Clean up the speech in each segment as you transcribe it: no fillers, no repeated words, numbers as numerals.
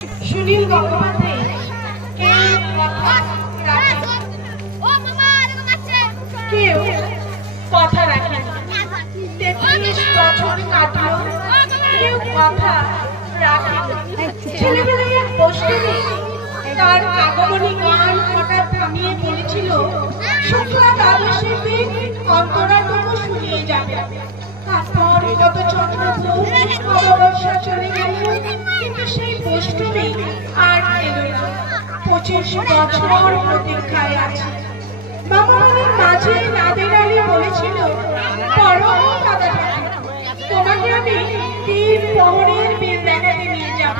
সুনীল গঙ্গোপাধ্যায় কেউ কথা রাখে, ৩৩ বছর কাটলো, কেউ কথা রাখে। ছেলেবেলায় বসলে তার কাকমণি গান হঠাৎ থামিয়ে বলেছিল, শুক্লা দ্বাদশীর দিন অন্তরাটুকু শুনিয়ে যাবে। তারপর কত চন্দ্রভূষ অমাবস্যা চলে গেল, কিন্তু সেই বৈষ্ণবী আর এলো না। ২৫ বছর প্রতীক্ষায় আছে। বাবার মাঝে নাদের আলী বলেছিল, পরম দাদা তোমাকে আমি ৩ প্রহরের বেল দেখাতে নিয়ে যাব।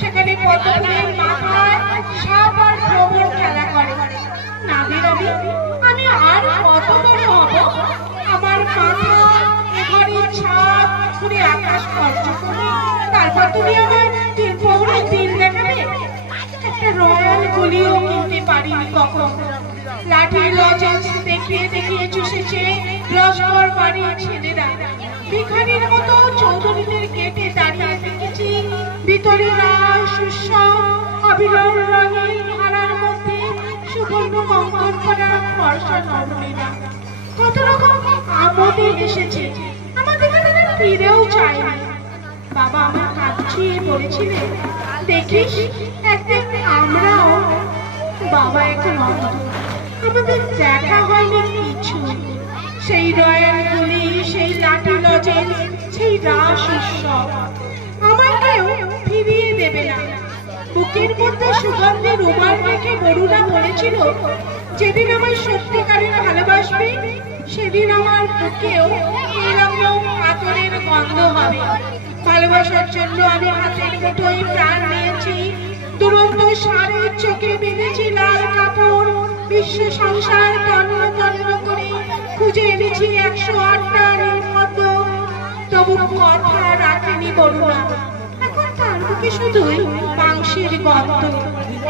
সেখানে পদ্মফুলের মাথায় সাপ আর ভ্রমর খেলা করে। নাদের আলী, আমি আর কত বড় হব? আমার মাথা এঘরে ছাদ ঘুরে আকাশ স্পর্শ করে, তারপর তুমি আমার ৩ প্রহরের বেল দেখাবে? একটা রয়্যাল গুলিও কিনতে পারিনি কখন। লাঠির লজেন্স দেখিয়ে দেখিয়ে চুষেছে লস্কর বাড়ির ছেলেরা। ভিখারির মতো চৌধুরীদের গেটে দাঁড়িয়ে দেখেছি ভিতরে লাল শস্য অবিরল রঙের ধারার মধ্যে সুবর্ণ কঙ্কন করা ফর্সা নরমেরা। কত রকম আমোদে এসেছে, আমাদের কাছে ফিরেও চায়নি। বাবা আমার কাছে বলেছিলেন, দেখিস একদিন আমরাও। বাবা এখন অন্ধ, আমাদের দেখা হয়নি কিছু। সেই রয়্যাল গুলি, সেই লাঠি লজেন্স, সেই রাস উৎসব আমার কেউ ফিরিয়ে দেবে না। বুকের মধ্যে সুগন্ধে রুমাল রেখে বড়ুরা বলেছিল, যেদিন আমার সত্যিকারের ভালোবাসবে সেদিন আমার বুকেও এরকম আতরের গন্ধ হবে। ভালোবাসার জন্য আমি হাতের মুঠোয় প্রাণ নিয়েছি। দুরন্ত সারের চোখে বেঁধেছি লাল কাপড়। বিশ্ব সংসার তন্ন তন্ন করে খুঁজে এনেছি ১০৮টা নির্বন্ধ, তবু কথা রাখেনি বড়ুরা। এখন তার মুখে শুধুই মাংসের গন্ধ।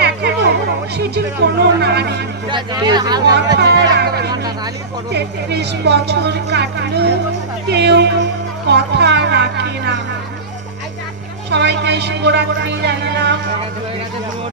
এখনো সেটি কোনো নারী কথা রাখেনি। ৩৩ বছর কাটলো, কেউ কথা রাখে না। সবাইকে শুভরাত্রি জানালাম।